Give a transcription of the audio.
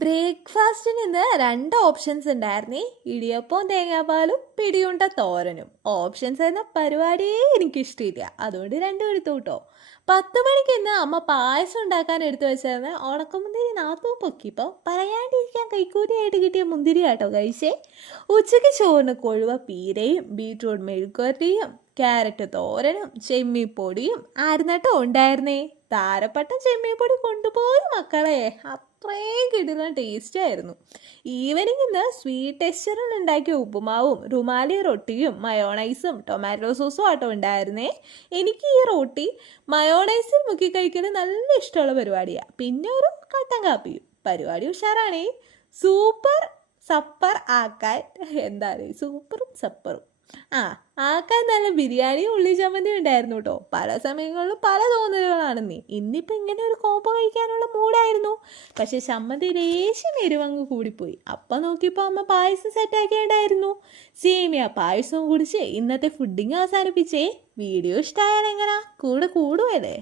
ബ്രേക്ക്ഫാസ്റ്റിന് ഇന്ന് രണ്ട് ഓപ്ഷൻസ് ഉണ്ടായിരുന്നേ. ഇടിയപ്പവും തേങ്ങാപ്പാലും പിടിയുണ്ട തോരനും. ഓപ്ഷൻസ് എന്ന പരിപാടിയേ എനിക്കിഷ്ടമില്ല, അതുകൊണ്ട് രണ്ടും എടുത്തു കേട്ടോ. 10 മണിക്ക് ഇന്ന് അമ്മ പായസം ഉണ്ടാക്കാൻ എടുത്തു വെച്ചായിരുന്നു. ഉണക്കമുന്തിരി നാത്തും പൊക്കിപ്പോൾ പറയാണ്ടിരിക്കാൻ കൈക്കൂലിയായിട്ട് കിട്ടിയ മുന്തിരി കേട്ടോ കഴിച്ചേ. ഉച്ചയ്ക്ക് ചോറിന് കൊഴുവ പീരയും ബീട്രൂട്ട് മെഴുക്കുവരട്ടിയും ക്യാരറ്റ് തോരനും ചെമ്മീപ്പൊടിയും ആയിരുന്നട്ടോ ഉണ്ടായിരുന്നേ. താരപ്പട്ട ചെമ്മീപ്പൊടി കൊണ്ടുപോയി മക്കളെ, അത്രയും കിട്ടുന്ന ടേസ്റ്റ് ആയിരുന്നു. ഈവനിങ് ഇന്ന് സ്വീറ്റ് ടെക്സ്ചറിൽ ഉണ്ടാക്കിയ ഉപ്പുമാവും റുമാലി റൊട്ടിയും മയോണൈസും ടൊമാറ്റോ സോസും ആട്ടോ ഉണ്ടായിരുന്നേ. എനിക്ക് ഈ റൊട്ടി മയോണൈസിൽ മുക്കി കഴിക്കുന്നത് നല്ല ഇഷ്ടമുള്ള പരിപാടിയാണ്. പിന്നെ ഒരു കട്ടൻ കാപ്പിയും. പരിപാടി ഉഷാറാണേ. സൂപ്പർ സപ്പർ ആക്കാൻ എന്താ പറയുക, സൂപ്പറും സപ്പറും ആക്കാൻ നല്ല ബിരിയാണിയും ഉള്ളി ചമ്മന്തിയും ഉണ്ടായിരുന്നു കേട്ടോ. പല സമയങ്ങളിലും പല തോന്നലുകളാണ്. ഇന്നിപ്പോൾ ഇങ്ങനെ ഒരു കോപ്പ കഴിക്കാനുള്ള മൂഡായിരുന്നു. പക്ഷെ ചമ്മന്തി ലേശം എരിവങ്ങ് കൂടിപ്പോയി. അപ്പം നോക്കിയപ്പോൾ അമ്മ പായസം സെറ്റാക്കിയിട്ടുണ്ടായിരുന്നു. സേമിയ പായസവും കുടിച്ച് ഇന്നത്തെ ഫുഡിങ് അവസാനിപ്പിച്ചേ. വീഡിയോ ഇഷ്ടമായാൽ എങ്ങനാ, കൂടെ കൂടുവല്ലേ.